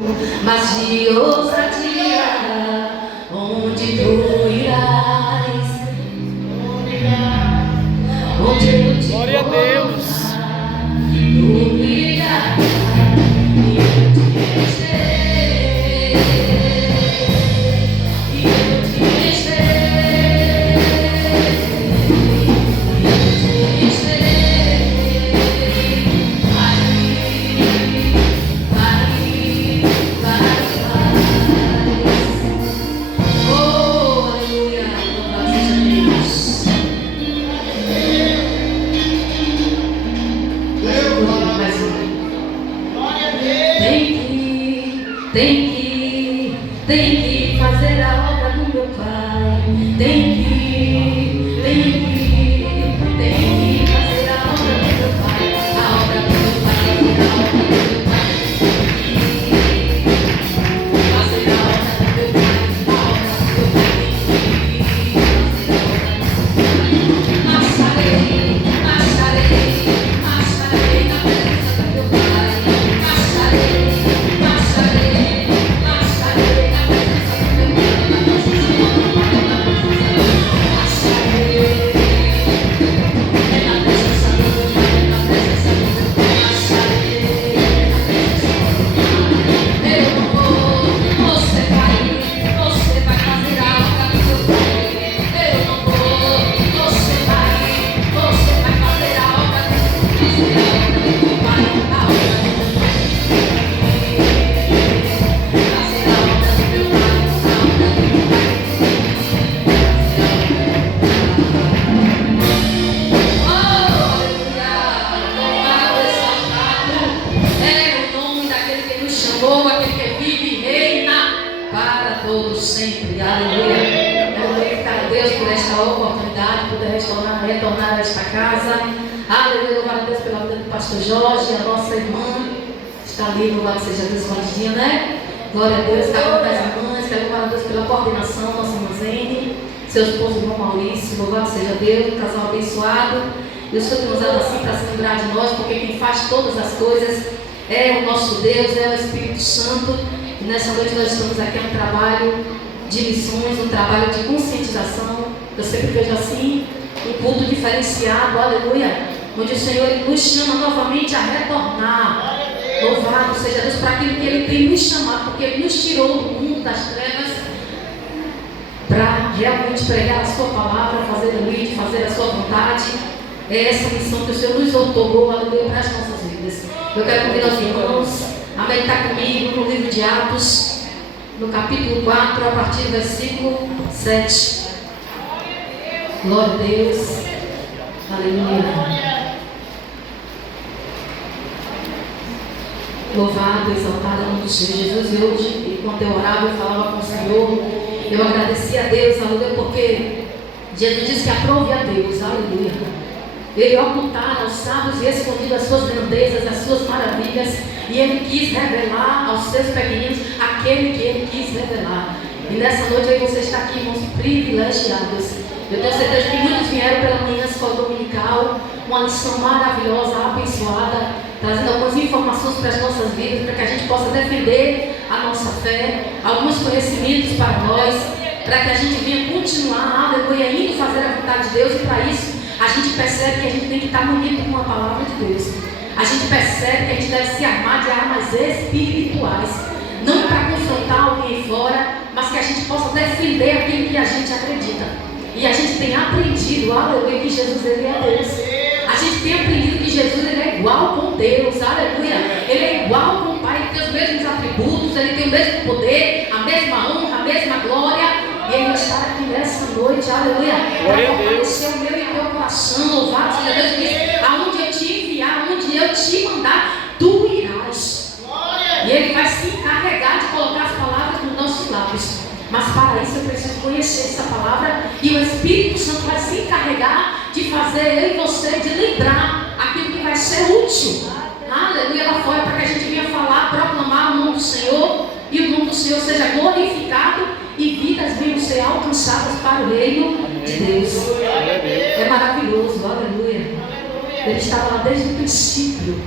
mas de ousadia, onde tu irás, onde eu te glória a Deus. tu irás, e eu te encherei, e eu te encherei, e eu te encherei, oh, aleluia, louvado seja Deus. Mais um. Tem que fazer a obra do meu Pai. Tem que fazer a obra do meu Pai. A obra do meu Pai, a obra do meu Pai. Fazer a obra do meu Pai, a obra do meu Pai. Marcharei na presença do meu Pai. Marcharei na presença do meu aquele que vive e reina para todos sempre. Aleluia. Quero glorificar a Deus por esta oportunidade, poder retornar a esta casa. Aleluia. Louvar a Deus pela vida do pastor Jorge, a nossa irmã. Está ali, louvado seja Deus, escondidinha, né? Glória a Deus, cada uma das irmãs. Quero louvar a Deus pela coordenação, nossa irmã Zene, seu esposo, irmão Maurício. Louvado seja Deus, um casal abençoado. Deus foi nos usado assim para se lembrar de nós, porque quem faz todas as coisas é o nosso Deus, é o Espírito Santo. E nessa noite nós estamos aqui no trabalho de missões, um trabalho de conscientização. Eu sempre vejo assim, um culto diferenciado, aleluia, onde o Senhor ele nos chama novamente a retornar. Louvado seja Deus para aquilo que Ele tem nos chamado, porque Ele nos tirou do mundo das trevas para realmente pregar a Sua palavra, fazer o lead, fazer a Sua vontade. É essa missão que o Senhor nos outorgou, aleluia, para as nossas vidas. Eu quero convidar os irmãos a meditar comigo no livro de Atos, no capítulo 4, a partir do versículo 7. Glória a Deus. Aleluia. Louvado, exaltado é o nome do Senhor Jesus. E hoje, enquanto eu orava, eu falava com o Senhor, eu agradecia a Deus, aleluia, porque Jesus disse que aprove a Deus, aleluia. Ele ocultara aos sábios e escondido as suas grandezas, as suas maravilhas, e Ele quis revelar aos seus pequeninos aquele que Ele quis revelar. E nessa noite aí você está aqui, irmãos, privilegiados. Eu tenho certeza que muitos vieram pela manhã escola dominical, uma lição maravilhosa, abençoada, trazendo algumas informações para as nossas vidas, para que a gente possa defender a nossa fé, alguns conhecimentos para nós, para que a gente venha continuar, aleluia, indo fazer a vontade de Deus. E para isso a gente percebe que a gente tem que estar munido com a palavra de Deus. A gente percebe que a gente deve se armar de armas espirituais, não para confrontar alguém fora, mas que a gente possa defender aquilo que a gente acredita. E a gente tem aprendido, aleluia, que Jesus ele é Deus. A gente tem aprendido que Jesus ele é igual com Deus, aleluia. Ele é igual com o Pai, ele tem os mesmos atributos, ele tem o mesmo poder, a mesma honra, a mesma glória. E Ele está aqui nessa noite, aleluia, para fortalecer o meu e o teu coração. Louvado seja Deus, que aonde eu te enviar, aonde eu te mandar, tu irás. E Ele vai se encarregar de colocar as palavras nos nossos lábios. Mas para isso eu preciso conhecer essa palavra, e o Espírito Santo vai se encarregar de fazer eu e você, de lembrar aquilo que vai ser útil, aleluia, lá fora, para que a gente venha falar, proclamar o nome do Senhor, e o nome do Senhor seja glorificado, e vidas venham ser alcançadas para o reino de Deus. É maravilhoso, aleluia. Ele estava lá desde o princípio,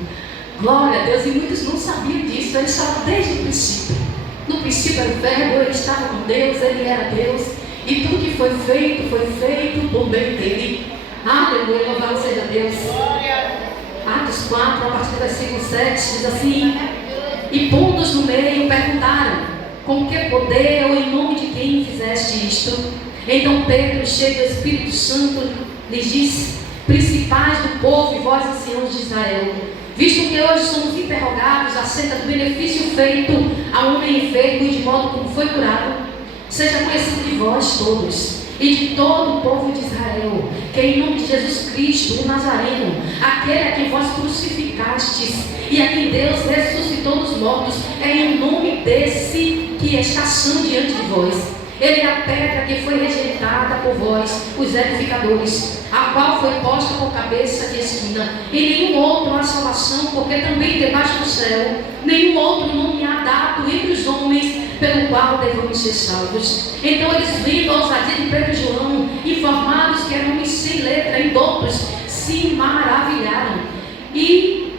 glória a Deus, e muitos não sabiam disso. Ele estava desde o princípio. Cristo era o Verbo, ele estava com Deus, ele era Deus. E tudo que foi feito por bem dele. Aleluia, louvado seja Deus. Atos 4, a partir do versículo 7, diz assim: e pondo-os no meio, perguntaram: com que poder ou em nome de quem fizeste isto? Então Pedro, cheio do Espírito Santo, lhes disse: principais do povo e vós anciãos de Israel, visto que hoje somos interrogados acerca do benefício feito a um homem enfermo e de modo como foi curado, seja conhecido de vós todos e de todo o povo de Israel, que em nome de Jesus Cristo, o Nazareno, aquele a quem vós crucificastes e a quem Deus ressuscitou dos mortos, é em nome desse que está achando diante de vós. Ele é a pedra que foi rejeitada por vós, os edificadores, a qual foi posta por cabeça de esquina. E nenhum outro há salvação, porque também debaixo do céu nenhum outro nome há dado entre os homens pelo qual devemos ser salvos. Então eles, vendo a ousadia de Pedro e João, informados que eram homens sem letra e doutos, se maravilharam e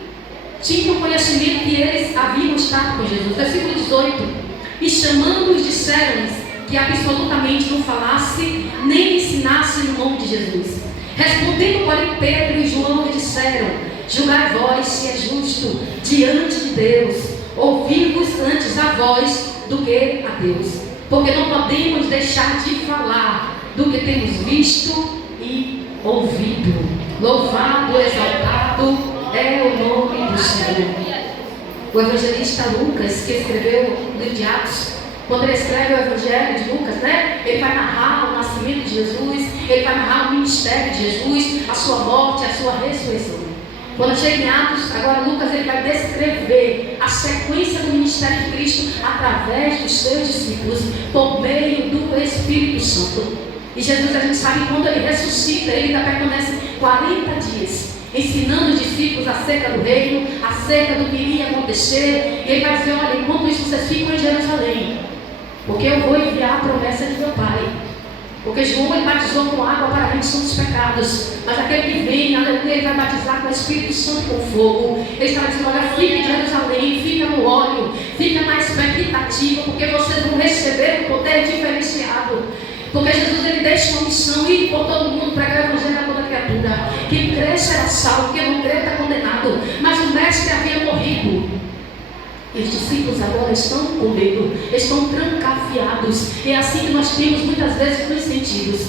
tinham conhecimento que eles haviam estado com Jesus. Versículo 18: e chamando-os, disseram-lhes que absolutamente não falasse nem ensinasse no nome de Jesus. Respondendo, porém, Pedro e João lhe disseram: julgai vós se é justo diante de Deus ouvir-vos antes a vós do que a Deus, porque não podemos deixar de falar do que temos visto e ouvido. Louvado, exaltado é o nome do Senhor. O evangelista Lucas, que escreveu o livro de Atos, quando ele escreve o Evangelho de Lucas, ele vai narrar o nascimento de Jesus, ele vai narrar o ministério de Jesus, a sua morte, a sua ressurreição. Quando chega em Atos, agora Lucas ele vai descrever a sequência do ministério de Cristo através dos seus discípulos, por meio do Espírito Santo. E Jesus, a gente sabe, quando ele ressuscita, ele ainda permanece 40 dias ensinando os discípulos acerca do reino, acerca do que iria acontecer. E ele vai dizer: olha, enquanto isso vocês ficam em Jerusalém, porque eu vou enviar a promessa de meu Pai. Porque João ele batizou com água para a remissão dos pecados, mas aquele que vem, aleluia, ele vai batizar com o Espírito Santo e com fogo. Ele está dizendo: olha, fica em Jerusalém, fica no óleo, fica na expectativa, porque vocês vão receber um poder diferenciado. Porque Jesus ele deixa uma missão: ir por todo mundo, pregar o evangelho a toda criatura. Quem crê será salvo, quem não crê está condenado. Mas o mestre havia morrido. E os discípulos agora estão com medo, estão trancafiados. É assim que nós temos muitas vezes nos sentidos.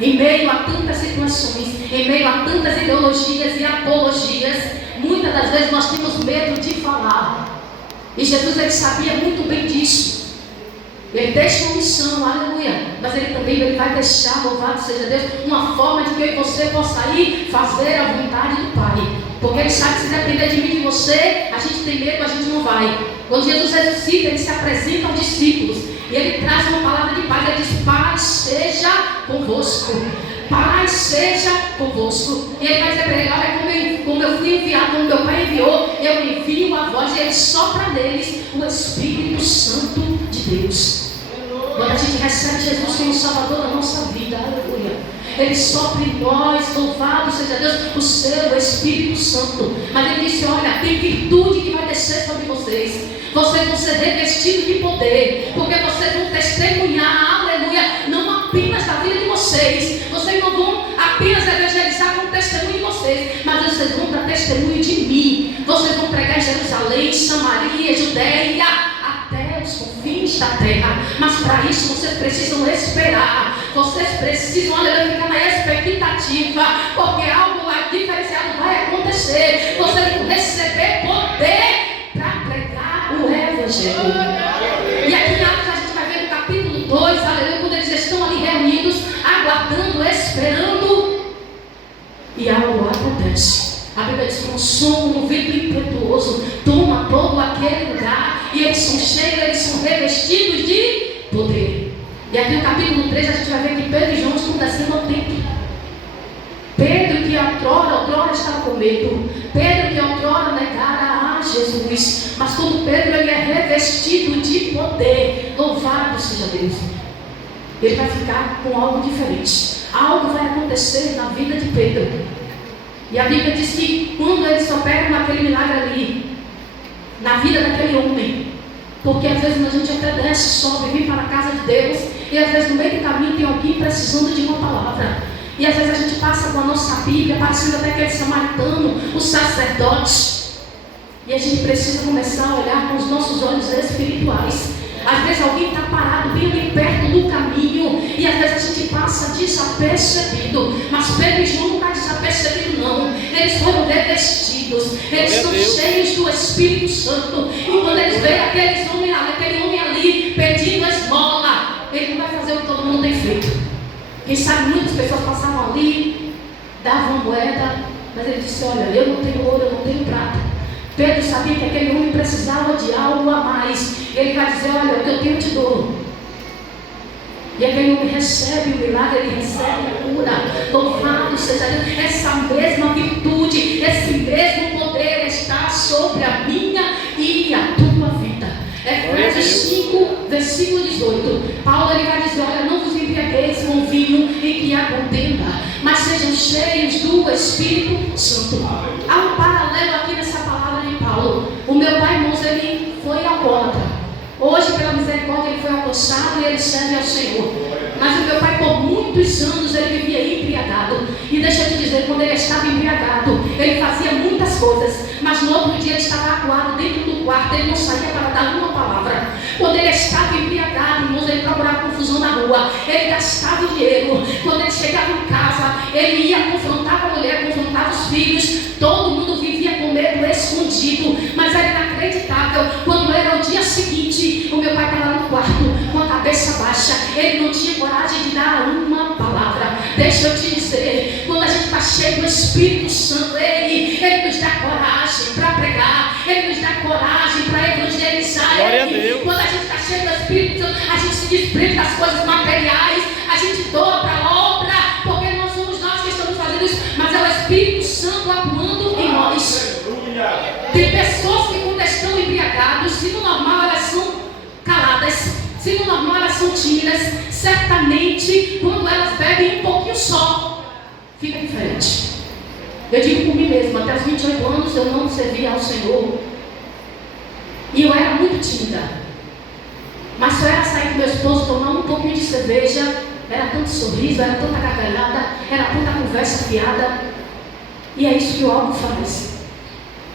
Em meio a tantas situações, em meio a tantas ideologias e apologias, muitas das vezes nós temos medo de falar. E Jesus ele sabia muito bem disso. Ele deixa uma missão, aleluia. Mas ele também vai deixar, louvado seja Deus, uma forma de que eu e você possa ir fazer a vontade do Pai. Porque ele sabe que se depender de mim e de você, a gente tem medo, a gente não vai. Quando Jesus ressuscita, ele se apresenta aos discípulos e ele traz uma palavra de paz. Ele diz: Pai seja convosco, Pai seja convosco. E ele vai dizer para ele: olha, como eu fui enviado, como meu Pai enviou, eu envio a voz. E ele sopra neles o Espírito Santo de Deus. Quando a gente recebe Jesus como Salvador da nossa vida, aleluia, ele sopra em nós, louvado seja Deus, o seu Espírito Santo. Mas ele disse: olha, tem virtude que vai descer sobre vocês. Vocês vão ser revestidos de poder, porque vocês vão testemunhar, aleluia, não apenas da vida de vocês. Vocês não vão apenas evangelizar com o testemunho de vocês, mas vocês vão dar testemunho de mim. Vocês vão pregar em Jerusalém, Samaria, Judeia, até os confins da terra. Mas para isso vocês precisam esperar. Vocês precisam, aleluia, ficar na expectativa, porque algo diferenciado vai acontecer. Vocês vão receber poder para pregar o Evangelho. E aqui em Atos a gente vai ver no capítulo 2, aleluia, quando eles estão ali reunidos, aguardando, esperando, e algo acontece. A Bíblia diz que um som, um vento impetuoso toma todo aquele lugar, e eles são cheios, eles são revestidos de poder. E aqui no capítulo 3 a gente vai ver que Pedro e João estão descendo ao templo. Pedro, que outrora estava com medo. Pedro, que outrora negara a Jesus. Mas todo Pedro ele é revestido de poder. Louvado seja Deus. Ele vai ficar com algo diferente. Algo vai acontecer na vida de Pedro. E a Bíblia diz que quando eles operam aquele milagre ali, na vida daquele homem, Porque às vezes a gente até desce, sobe, vem para a casa de Deus, e às vezes no meio do caminho tem alguém precisando de uma palavra. E às vezes a gente passa com a nossa Bíblia, parecendo até aquele samaritano, o sacerdote. E a gente precisa começar a olhar com os nossos olhos espirituais. Às vezes alguém está parado bem ali perto do caminho, e às vezes a gente passa desapercebido. Mas Pedro e João não está desapercebido não. Eles foram revestidos, eles estão cheios do Espírito Santo. E quando eles veem aquele homem ali pedindo a esmola, ele não vai fazer o que todo mundo tem feito. Quem sabe muitas pessoas passavam ali, davam uma moeda, mas ele disse: olha, eu não tenho ouro, eu não tenho prata. Pedro sabia que aquele homem precisava de algo a mais. Ele vai dizer: olha, o que eu tenho eu te dou. E aquele homem recebe o milagre, ele recebe a cura. Louvado seja Deus. Essa mesma virtude, esse mesmo poder está sobre a minha e a tua vida. Efésios 5, versículo 18. Paulo ele vai dizer: olha, não vos embriagueis com vinho em que há contenda, mas sejam cheios do Espírito Santo. Há um paralelo aqui nessa palavra de Paulo. O meu pai, irmãos, ele foi alcoólatra. Hoje, pela misericórdia, ele foi alcançado e ele serve ao Senhor. Mas o meu pai, por muitos anos, ele vivia embriagado. E deixa eu te dizer, quando ele estava embriagado, ele fazia muitas coisas. Mas no outro dia ele estava acuado dentro do quarto, ele não saía para dar uma palavra. Quando ele estava embriagado, irmãos, ele procurava confusão na rua, ele gastava dinheiro. Quando ele chegava em casa, ele ia confrontar a mulher, confrontava os filhos. Todo mundo vivia com medo escondido. Mas era inacreditável, quando era o dia seguinte, o meu pai estava lá no quarto, com a cabeça baixa, ele não tinha coragem de dar uma palavra. Deixa eu te dizer, quando a gente está cheio do Espírito Santo, ele nos dá coragem para pregar, ele nos dá coragem para evangelizar. Quando a gente está cheio do Espírito Santo, a gente se desprende das coisas materiais, a gente doa para a obra, porque não somos nós que estamos fazendo isso, mas é o Espírito Santo atuando em nós. Tem pessoas que quando estão embriagados, se no normal elas são caladas, se no normal elas são tímidas, certamente quando elas bebem um pouquinho só, fica diferente. Eu digo por mim mesma, até os 28 anos eu não servia ao Senhor. E eu era muito tímida. Mas só era sair com meu esposo, tomar um pouquinho de cerveja, era tanto sorriso, era tanta gargalhada, era tanta conversa fiada. E é isso que o álcool faz.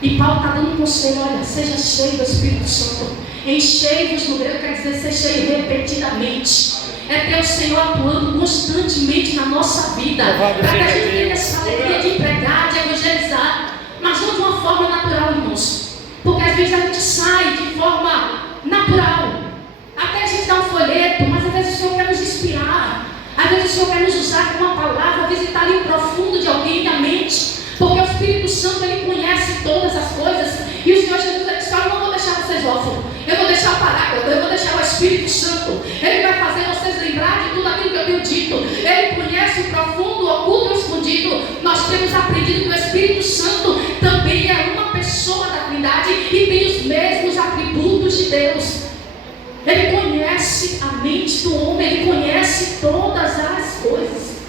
E Paulo está dando um conselho: olha, seja cheio do Espírito Santo. Enchei-vos no grego quer dizer ser cheio repetidamente. É ter o Senhor atuando constantemente na nossa vida, para que a gente tenha essa alegria de pregar, de evangelizar, mas não de uma forma natural, irmãos. Porque às vezes a gente sai de forma natural, até a gente dá um folheto, mas às vezes o Senhor quer nos inspirar, às vezes o Senhor quer nos usar com uma palavra, visitar ali o profundo de alguém na mente, porque o Espírito Santo ele conhece todas as coisas. E o Senhor Jesus disse: eu não vou deixar vocês órfãos, eu vou deixar o Paráclito, eu vou deixar o Espírito Santo. Ele vai fazer vocês lembrar de tudo aquilo que eu tenho dito. Ele conhece o profundo, o oculto e o escondido. Nós temos aprendido que o Espírito Santo também é uma pessoa da Trindade e tem os mesmos atributos de Deus. Ele conhece a mente do homem, ele conhece todas as coisas.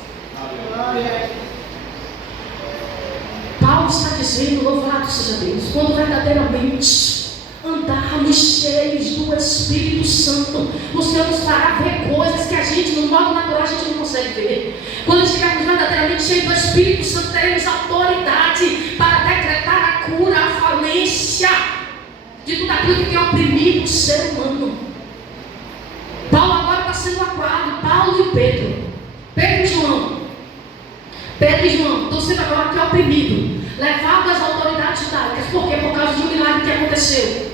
Paulo está dizendo, louvado seja Deus, quando verdadeiramente andarmos cheios do Espírito Santo, o Senhor nos fará ver coisas que a gente, no modo natural, a gente não consegue ver. Quando estivermos verdadeiramente cheios do Espírito Santo, teremos autoridade para decretar a cura, a falência de tudo aquilo que tem oprimido o ser humano. Paulo agora está sendo acuado, Paulo e Pedro e João. Pedro e João estão sendo agora aqui oprimidos, levados às autoridades judaicas. Por quê? Por causa de um milagre que aconteceu.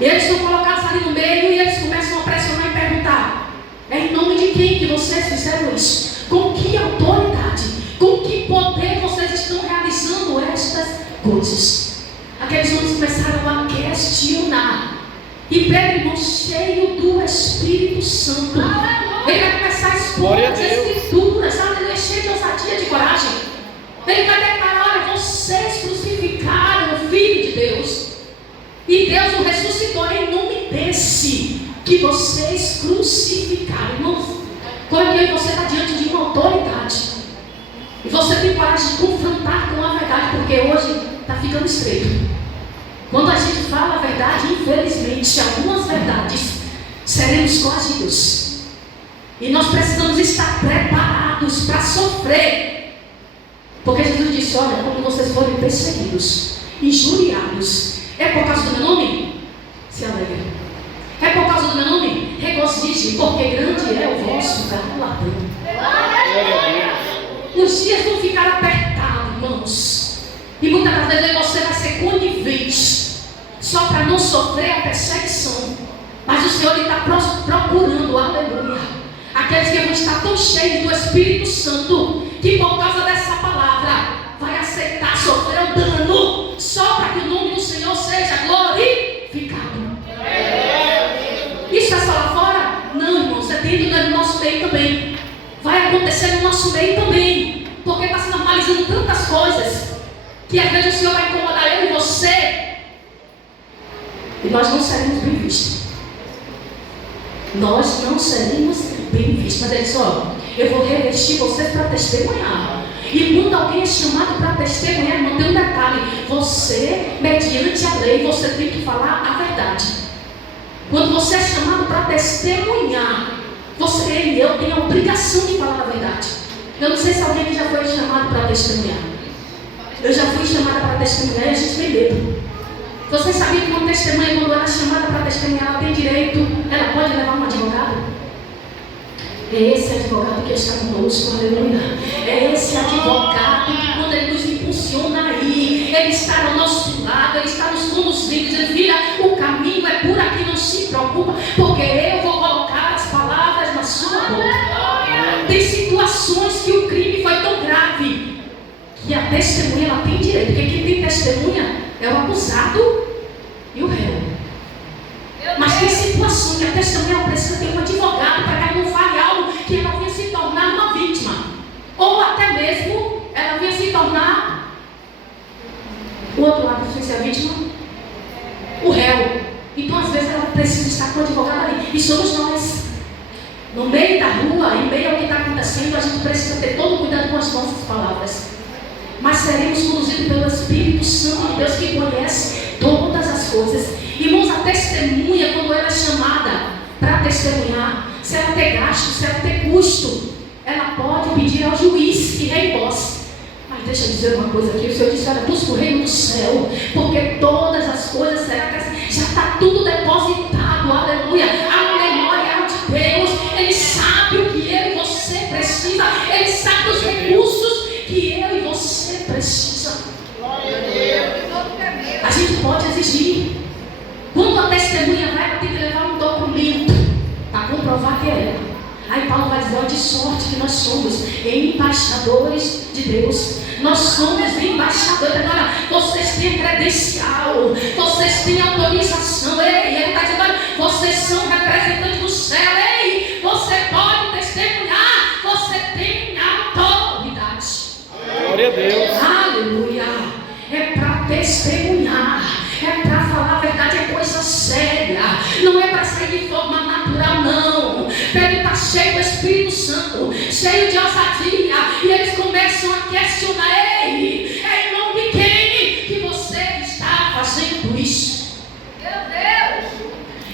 E eles são colocados ali no meio e eles começam a pressionar e perguntar: é em nome de quem que vocês fizeram isso? Com que autoridade? Com que poder vocês estão realizando estas coisas? Aqueles homens começaram a questionar. E Pedro, irmão, cheio do Espírito Santo, ele vai começar a expor as Escrituras, aleluia, cheio de ousadia, de coragem. Ele vai declarar: olha, vocês crucificaram o Filho de Deus, e Deus o ressuscitou em nome desse que vocês crucificaram. Irmãos, quando eu e você está diante de uma autoridade, e você tem coragem de confrontar com a verdade, porque hoje está ficando estreito. Quando a gente fala a verdade, infelizmente, algumas verdades seremos coagidos. E nós precisamos estar preparados para sofrer. Porque Jesus disse: olha, quando vocês forem perseguidos, injuriados, é por causa do meu nome? Se alegrem. É por causa do meu nome? Regozije, porque grande é o vosso galardão. Os dias vão ficar apertados, irmãos. E muitas das vezes você vai ser conivente só para não sofrer a perseguição. Mas o Senhor está procurando, aleluia, aqueles que vão estar tão cheios do Espírito Santo, que por causa dessa palavra vai aceitar sofrer o dano, só para que o nome do Senhor seja glorificado. Isso é só lá fora? Não, irmãos, é dentro do nosso meio também. Vai acontecer no nosso meio também, porque está se normalizando tantas coisas, que às vezes o Senhor vai incomodar eu e você, e nós não seremos bem vistos. Nós não seremos bem vistos. Mas ele disse: ó, eu vou revestir vocês para testemunhar. E quando alguém é chamado para testemunhar, irmão, tem um detalhe: você, mediante a lei, você tem que falar a verdade. Quando você é chamado para testemunhar, você e eu tem a obrigação de falar a verdade. Eu não sei se alguém aqui já foi chamado para testemunhar. Eu já fui chamada para testemunhar e a gente tem medo. Você sabia que uma testemunha, quando ela é chamada para testemunhar, ela tem direito, ela pode levar um advogado? É esse advogado que está conosco, aleluia. É esse advogado que, quando ele nos impulsiona aí, ele está ao nosso lado, ele está nos conduzindo, dizendo: filha, o caminho é por aqui, não se preocupa, porque eu vou colocar as palavras na sua boca. Tem situações que o crime foi tão grave que a testemunha ela tem direito, porque quem tem testemunha é o acusado e o réu. Mas tem situação que a testemunha precisa ter um advogado para que ela não fale algo que ela venha se tornar uma vítima, ou até mesmo ela venha se tornar o outro lado, sem ser a vítima, o réu. Então às vezes ela precisa estar com o advogado ali, e somos nós. No meio da rua, em meio ao que está acontecendo, a gente precisa ter todo cuidado com as nossas palavras. Mas seremos conduzidos pelo Espírito Santo de Deus, que conhece todas as coisas. Irmãos, a testemunha, quando ela é chamada para testemunhar, se ela ter gasto, se ela ter custo, ela pode pedir ao juiz que reembolse. Mas deixa eu dizer uma coisa aqui: o Senhor disse: olha, busca o reino do céu, porque todas as coisas serão acrescentadas. Já está tudo depositado, aleluia. A memória de Deus, Ele sabe o que eu e você precisa, Ele sabe os recursos que eu e você precisa. A gente pode exigir. Quando a testemunha vai, ela tem que levar um documento para comprovar que é ela. Aí Paulo vai dizer: olha, de sorte que nós somos embaixadores de Deus. Nós somos embaixadores. Agora, vocês têm credencial, vocês têm autorização. Ei, ele está dizendo: olha, vocês são representantes do céu. Ei, você pode testemunhar, você tem autoridade. Glória a Deus. Aleluia. É para testemunhar, é para falar a verdade, é coisa séria. Não é para sair de forma natural, não. Pedro está cheio do Espírito Santo, cheio de ousadia, e eles começam a questionar: ei, é em nome de quem que você está fazendo isso? Meu Deus!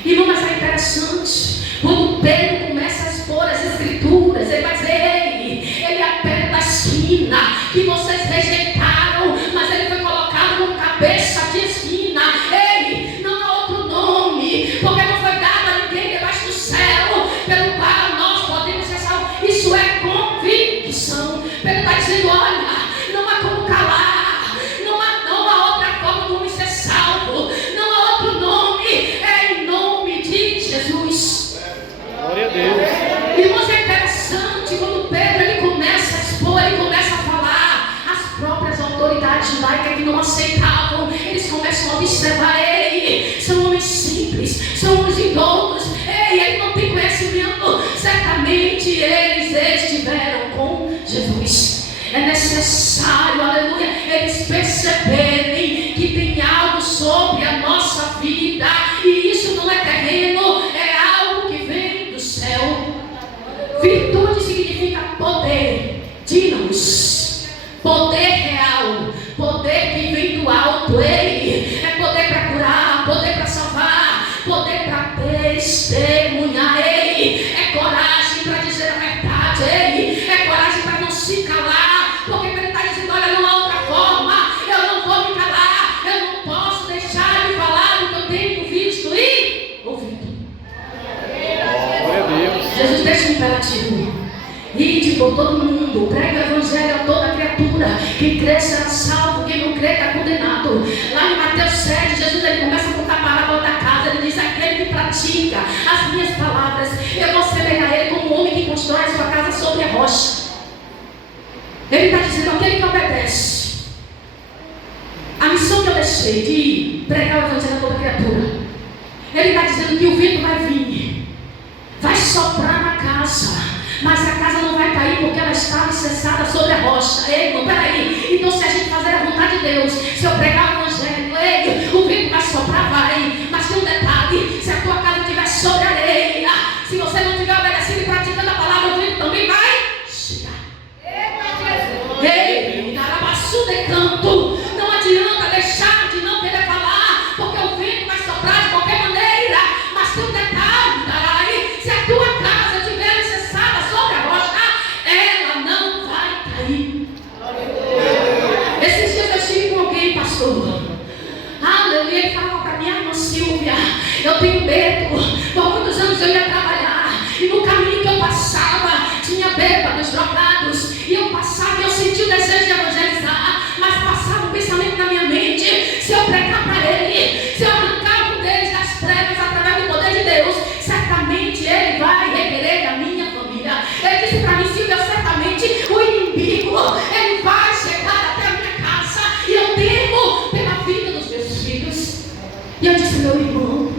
E mas é interessante, quando Pedro começa a expor as escrituras, ele vai dizer: ei, ele é a pedra da esquina que vocês rejeitaram, mas ele foi colocado como cabeça de esquina. Ei, não há outro nome, porque não foi dado a ninguém debaixo do céu pelo qual nós podemos ser salvos. Isso é convicção. Pedro está dizendo: olha, não há como calar, não há outra forma do homem ser salvo, não há outro nome, é em nome de Jesus. Glória a Deus. Irmãos, é interessante quando Pedro ele começa a expor, ele começa a falar, as próprias autoridades judaicas que não aceitavam, eles começam a observar: ei, são homens simples, são homens indoutos, ei, eles não têm conhecimento, certamente eles estiveram com Jesus. É necessário, aleluia, eles perceberem que tem algo sobre a nossa vida, e isso não é terreno, é algo que vem do céu. Virtude significa poder, dinamis, poder real, poder que vem do alto. Ei, é poder para testemunhar. Ei, é coragem para dizer a verdade. Ei, é coragem para não se calar. Porque ele está dizendo: olha, não há outra forma. Eu não vou me calar. Eu não posso deixar de falar o que eu tenho visto e ouvido. Glória a Deus. Jesus deixa um imperativo: ide por todo mundo, prega o evangelho a toda criatura. Quem crê será salvo, quem não crê está condenado. Lá em Mateus 7, Jesus ele começa a contar a parábola da casa. Ele diz: aquele que pratica as minhas palavras, eu vou semelhar ele como um homem que constrói a sua casa sobre a rocha. Ele está dizendo: aquele que obedece a missão que eu deixei de pregar o evangelho a toda criatura. Ele está dizendo que o vento vai vir, vai soprar na casa, mas a casa não vai cair porque ela está alicerçada sobre a rocha. Ei, não, peraí. Então, se a gente fazer a vontade de Deus, se eu pregar o evangelho, ei, o vento vai soprar, vai. Mas tem um detalhe: se a tua casa estiver sobre a areia, se você não estiver obedecendo e praticando a palavra, o vento também vai chegar. Ei, carabaçu de canto. Não adianta deixar de não querer falar, porque o vento vai soprar de qualquer maneira. Mas tem um detalhe, daí, se a tua casa estiver alicerçada sobre a rocha, ela não vai cair. Esses dias eu estive com alguém, pastor. Aleluia, ele falava para minha irmã Silvia: eu tenho medo. Por muitos anos eu ia trabalhar, e no caminho que eu passava, tinha bêbados, drogados, e eu passava e eu sentia o desejo de evangelizar, mas passava um pensamento na minha mente: se eu pregar para ele, se eu arrancar um deles das trevas através do poder de Deus, certamente ele vai requerer da minha família. Ele disse para mim: Silvia, certamente o inimigo, ele vai chegar até a minha casa, e eu temo pela vida dos meus filhos. E eu disse: meu irmão,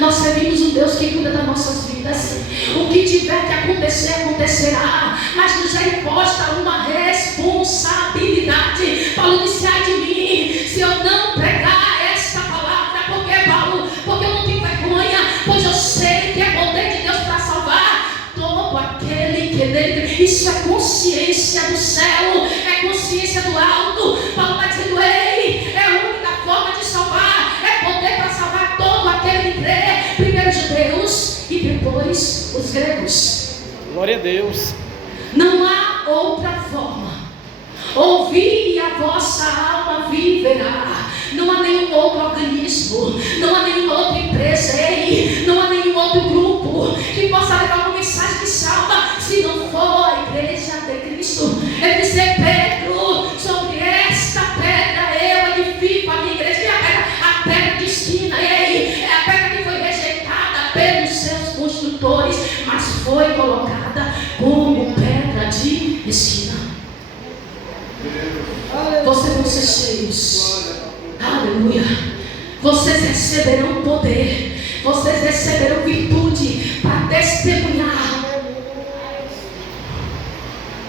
nós servimos um Deus que cuida das nossas vidas. O que tiver que acontecer, acontecerá, mas nos é imposta uma responsabilidade. Paulo disse: ai de mim, se eu não pregar esta palavra. Por que, Paulo? Porque eu não tenho vergonha, pois eu sei que é poder de Deus para salvar todo aquele que nele crê. Isso é consciência do céu, é consciência do alto. Paulo está dizendo: ei, é a única forma de salvar, é poder para salvar todo aquele que crê. Primeiro os judeus e depois os gregos. Glória a Deus. Não há outra forma. Ouvi e a vossa alma viverá. Não há nenhum outro organismo, não há nenhuma outra empresa, ei, não há nenhum outro grupo que possa levar uma mensagem que salva, se não for a igreja de Cristo. Ele disse: Pedro, sobre esta pedra eu edifico a minha igreja. E a pedra de esquina, ei, é a pedra que foi rejeitada pelos seus construtores, mas foi colocada como pedra de esquina. Vocês vão ser cheios. Aleluia. Vocês receberão poder. Vocês receberão virtude para testemunhar.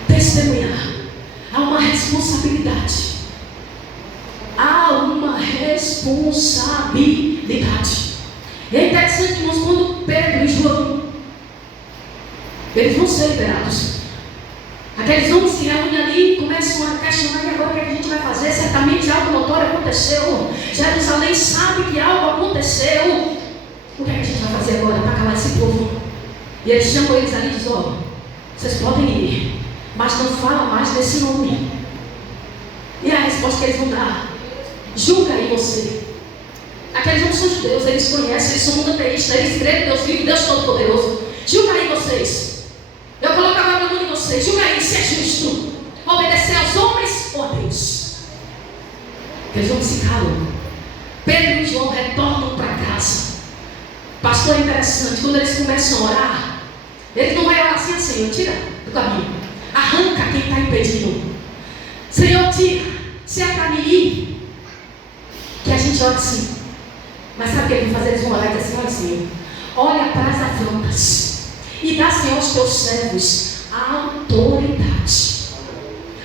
Testemunhar. Há uma responsabilidade. Há uma responsabilidade. E é interessante, irmãos, quando Pedro e João, eles vão ser liberados. Aqueles homens se reúnem ali e começam a questionar: e agora o que a gente vai fazer? Certamente algo notório aconteceu. Jerusalém sabe que algo aconteceu. O que a gente vai fazer agora para calar esse povo? E eles chamam eles ali e dizem: ó, vocês podem ir, mas não fala mais desse nome. E a resposta que eles vão dar: julga aí você. Aqueles homens são judeus, eles conhecem, eles são monoteístas, eles creem em Deus vivo, Deus Todo-Poderoso. Julga aí vocês. Eu coloco agora na mão de vocês. Julga aí se é justo obedecer aos homens ou a Deus. Eles vão se calam. Pedro e João retornam para casa. Pastor, é interessante, quando eles começam a orar, eles não vão orar assim: Senhor, tira do caminho, arranca quem está impedindo. Senhor, tira, se é para mim ir, que a gente ora assim. Mas sabe o que eles vão fazer? Eles vão orar e dizer assim: olha, Senhor, olha para as afrontas e dá, Senhor, aos teus servos autoridade.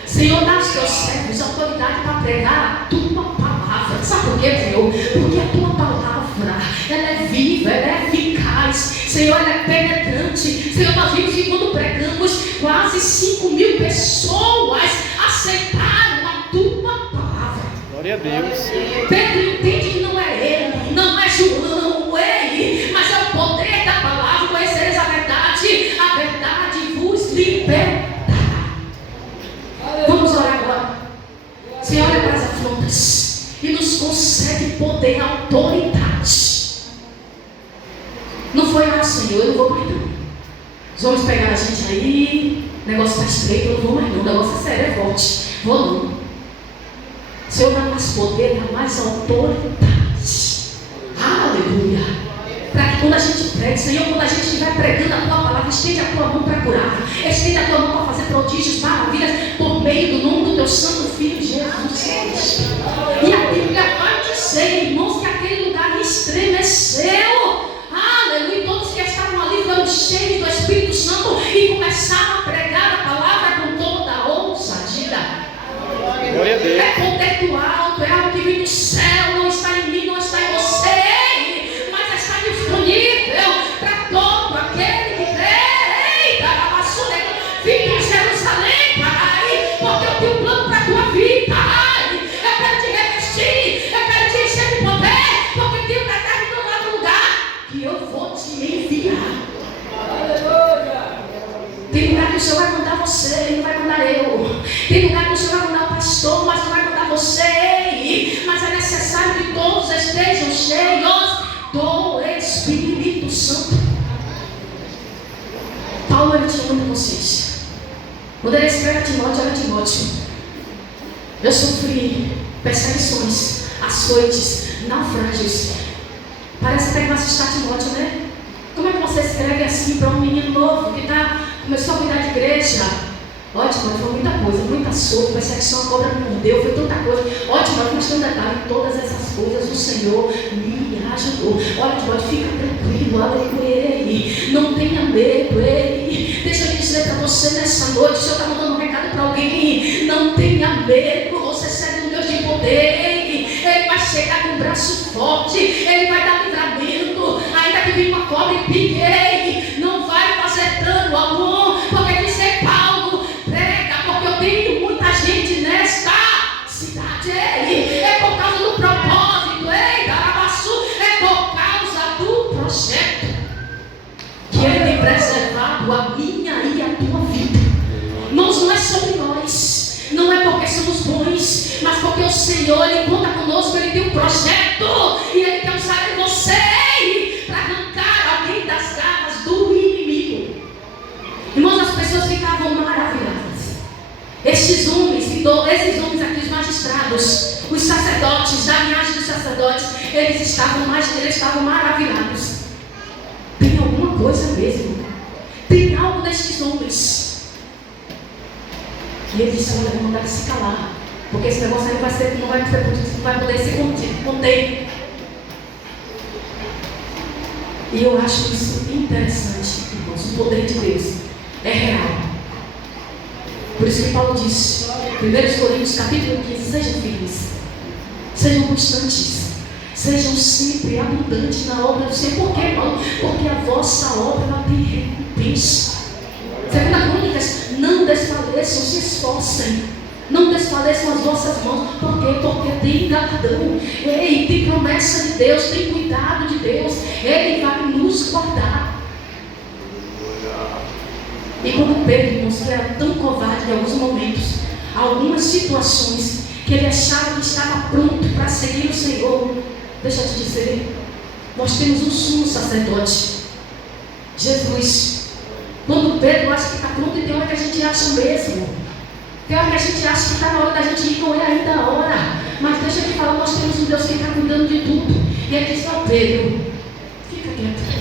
Senhor, dá aos teus servos autoridade para pregar a tua palavra. Sabe por quê, Senhor? Porque a tua palavra, ela é viva, ela é eficaz. Senhor, ela é penetrante. Senhor, nós vimos que quando pregamos, quase 5.000 pessoas aceitaram a tua palavra. Glória a Deus. Pedro entende que não é ele, não é João, ele, mas é o Não foi, Senhor, eu não vou mais não. Os homens pegaram a gente aí, o negócio está estreito, eu não vou mais não, o negócio é sério, é forte. Vou não. O Senhor dá mais poder, dá mais autoridade. Aleluia. Para que quando a gente pregue, Senhor, quando a gente estiver pregando a tua palavra, estende a tua mão para curar, estende a tua mão para fazer prodígios, maravilhas, por meio do nome do teu santo Filho Jesus Cristo. E a Bíblia vai dizer, irmãos, que aquele lugar estremeceu. Aleluia. E todos que estavam ali foram cheios do Espírito Santo e começaram a pregar a palavra com toda a ousadia. Glória a Deus. É poder do alto, é algo que vem do céu, não está em mim, não está em você, mas está disponível para todo aquele que crê. Eita, a vassoura, fique em Jerusalém, Pai, porque eu tenho um plano para a tua vida. Eu quero te revestir, eu quero te encher de poder, porque tenho determinado lugar que eu vou te enviar. Tem lugar que o Senhor vai mandar você, Ele não vai mandar eu. Tem lugar que o Senhor vai mandar o pastor, mas não vai mandar você. Mas é necessário que todos estejam cheios do Espírito Santo. Paulo, ele tinha muita consciência. Quando ele escreve a Timóteo, olha Timóteo, eu sofri perseguições, açoites, naufrágios. Parece até que vai assustar Timóteo, né? Como é que você escreve assim para um menino novo que começou a cuidar de igreja? Ótimo, foi muita coisa, muita açoite, perseguição, a cobra me mordeu, foi tanta coisa. Ótimo, mas tem um detalhe, todas essas coisas o Senhor me ajudou. Olha, Timóteo, fica tranquilo, aleluia, não tenha medo, ei. Deixa eu dizer para você nessa noite, o Senhor está mandando um recado para alguém, não tenha medo, você serve um Deus de poder, Ele vai chegar com o braço forte, Ele vai dar livramento, ainda que venha uma cobra e pique, ei, não vai fazer dano algum, porque diz que Paulo prega, porque eu tenho muita gente nesta cidade, ei, é por causa do propósito, ei, Garabaçu, é por causa do projeto que Ele tem preservado a minha e a tua vida. Irmãos, não é sobre nós, não é porque somos bons, mas porque o Senhor, Ele conta conosco, Ele tem um projeto e Ele quer usar em você para arrancar alguém das garras do inimigo. Irmãos, as pessoas ficavam maravilhadas. Esses homens aqui, os magistrados, os sacerdotes, da linhagem dos sacerdotes, eles estavam maravilhados. Tem alguma coisa mesmo, tem algo nesses homens. E ele disse: olha, vou mandar ele se calar, porque esse negócio aí não vai poder ser contido. E eu acho isso interessante, irmãos. O poder de Deus é real. Por isso que Paulo disse, 1 Coríntios capítulo 15, sejam firmes, sejam constantes, sejam sempre abundantes na obra do Senhor. Por quê, Paulo? Porque a vossa obra ela tem recompensa. 2 Crônicas, não desfaleçam, se esforcem, não desfaleçam as vossas mãos. Por quê? Porque tem galardão, ei, tem promessa de Deus, tem cuidado de Deus, Ele vai nos guardar. E como Pedro, irmãos, que era tão covarde em alguns momentos, algumas situações que ele achava que estava pronto para seguir o Senhor, deixa eu te dizer, nós temos um sumo sacerdote, Jesus. Quando Pedro acha que está pronto, e tem hora que a gente acha mesmo, tem hora que a gente acha que está na hora da gente ir, não é ainda a hora, mas deixa eu te falar, nós temos um Deus que está cuidando de tudo. E ele disse: ó Pedro, fica quieto,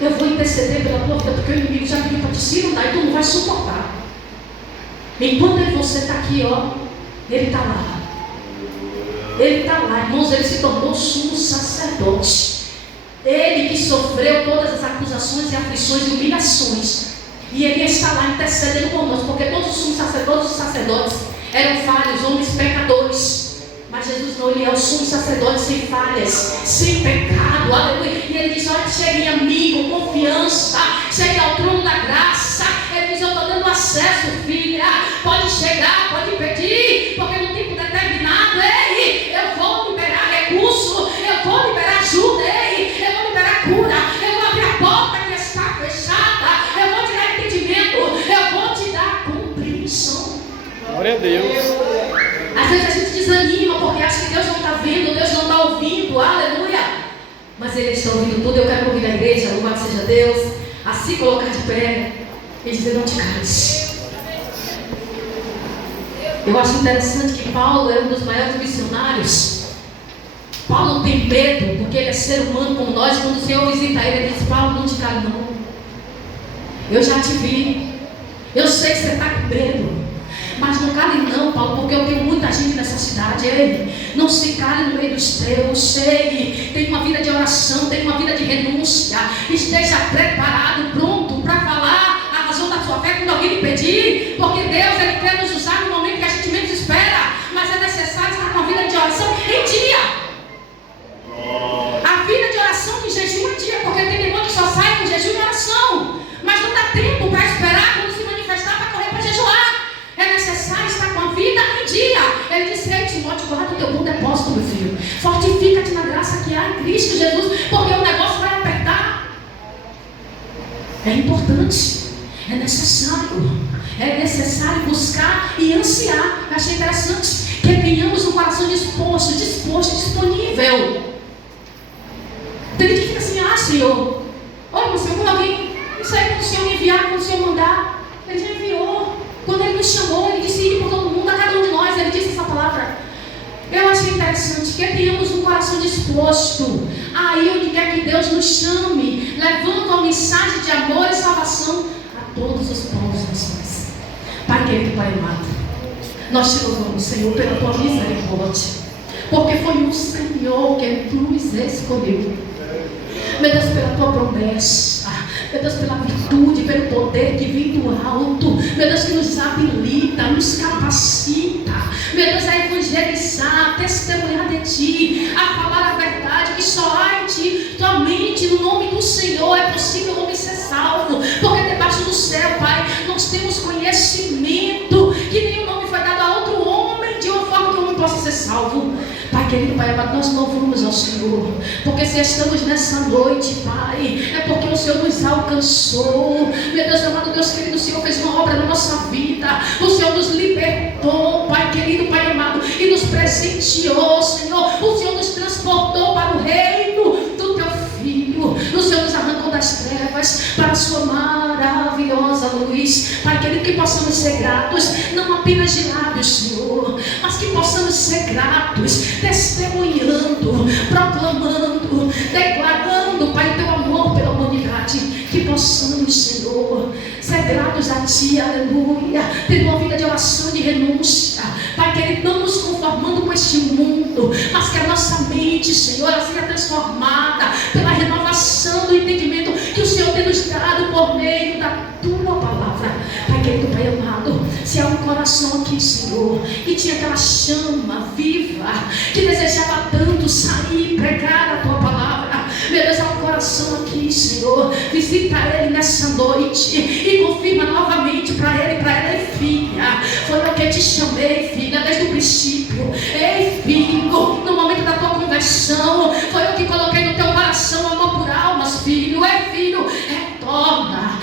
eu vou interceder pela tua vida, porque o inimigo já pediu para te circundar e tu não vai suportar. Enquanto você está aqui, ó, ele está lá. Ele está lá, irmãos, ele se tornou sumo sacerdote. Ele que sofreu todas as acusações e aflições e humilhações. E ele está lá intercedendo por nós, porque todos os sumos sacerdotes eram falhos, homens pecadores. Mas Jesus não, Ele é o sumo sacerdote sem falhas, sem pecado, aleluia. E Ele diz: olha, chegue a mim com confiança, chegue ao trono da graça. Ele diz: eu estou dando acesso, filha, pode chegar, pode pedir, porque no tempo determinado, ei, eu vou liberar recurso, eu vou liberar ajuda, ei, eu vou liberar cura, eu vou abrir a porta que está fechada, eu vou te dar entendimento, eu vou te dar compreensão. Glória a Deus. Às vezes a gente desanima porque acha que Deus não está vendo, Deus não está ouvindo, aleluia. Mas Ele está ouvindo tudo. Eu quero convidar a igreja, louvado a Deus, a se colocar de pé e dizer: não te cales. Eu acho interessante que Paulo é um dos maiores missionários. Paulo tem medo, porque ele é ser humano como nós. Quando o Senhor visita ele, ele diz: Paulo, não te cale não. Eu já te vi. Eu sei que você está com medo. Mas não cale não, Paulo, porque eu tenho muita gente nessa cidade. Ei, não se cale no meio dos teus. Ei, tem uma vida de oração, tem uma vida de renúncia. Esteja preparado, pronto para falar a razão da sua fé quando alguém lhe pedir. Porque Deus, Ele quer nos usar no momento que a gente menos espera. Mas é necessário estar com a vida de oração em dia. A vida de oração em jejum em dia, porque tem irmão que só sai com jejum e oração. Mas não dá tempo para esperar quando se manifestar para correr para jejuar. É necessário estar com a vida em dia. Ele disse: ei, Timóteo, guarda o teu bom depósito, meu filho. Fortifica-te na graça que há em Cristo Jesus, porque o negócio vai apertar. É importante, é necessário buscar e ansiar. Eu achei interessante que tenhamos um coração disposto, disponível. Tem gente que fica assim: ah, Senhor, olha, Senhor, quando alguém, isso aí, quando o Senhor me enviar, quando o Senhor mandar, Ele já enviou. Quando Ele nos chamou, Ele disse: ir por todo mundo, a cada um de nós. Ele disse essa palavra. Eu achei interessante que tenhamos um coração disposto a ir onde quer que Deus nos chame, levando a mensagem de amor e salvação a todos os povos e nações. Pai querido, Pai amado, nós te louvamos, Senhor, pela tua misericórdia, porque foi o Senhor que nos escolheu. Meu Deus, pela tua promessa, meu Deus, pela virtude, pelo poder que vem do alto, meu Deus, que nos habilita, nos capacita, meu Deus, a evangelizar, a testemunhar de Ti, a falar a verdade, que só há em Ti, somente no nome do Senhor é possível o homem ser salvo, porque debaixo do céu, Pai, nós temos conhecimento, que nenhum nome foi dado a outro homem, de uma forma que o homem possa ser salvo. Pai querido, Pai amado, nós louvamos ao Senhor, porque se estamos nessa noite, Pai, é porque o Senhor nos alcançou. Meu Deus amado, Deus querido, o Senhor fez uma obra na nossa vida, o Senhor nos libertou, Pai querido, Pai amado, e nos presenteou, Senhor. O Senhor nos transportou para o reino do Teu Filho. O Senhor nos arrancou das trevas para a Sua maravilhosa luz. Pai querido, que possamos ser gratos, não apenas de lábios, Senhor, mas que possamos ser gratos, testemunhando, proclamando, declarando, Pai, Teu amor pela humanidade. Que possamos, Senhor, ser gratos a Ti, aleluia, tendo uma vida de oração e de renúncia, Pai querido, não nos conformando com este mundo, mas que a nossa mente, Senhor, ela seja transformada pela renovação do entendimento que o Senhor tem nos dado por meio da Tua palavra. Pai querido, Pai amado, se há um coração aqui, Senhor, que tinha aquela chama viva, que desejava tanto sair e pregar a Tua palavra, meu Deus, há um coração aqui, Senhor, visita ele nessa noite e confirma novamente para ele, para ela: ei, filha, foi eu que te chamei, filha, desde o princípio. Ei, filho, no momento da tua conversão, foi eu que coloquei no teu coração amor por almas, filho. Ei, filho, retorna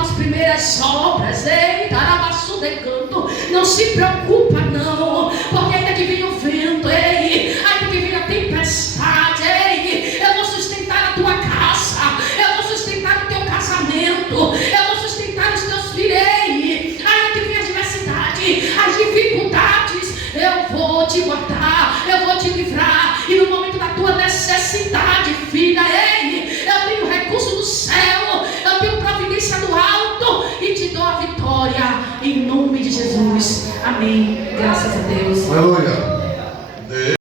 às primeiras obras. Ei, tarabaçu de canto, não se preocupa não, porque ainda que venha o vento, ei, ainda que venha a tempestade, ei, eu vou sustentar a tua casa, eu vou sustentar o teu casamento, eu vou sustentar os teus filhos, ei, ainda que venha a diversidade, as dificuldades, eu vou te guardar, eu vou te livrar, e no momento da tua necessidade, filha, ei, eu tenho recurso do céu, eu tenho providência do alto, e te dou a vitória, em nome de Jesus. Amém. Graças a Deus. Aleluia.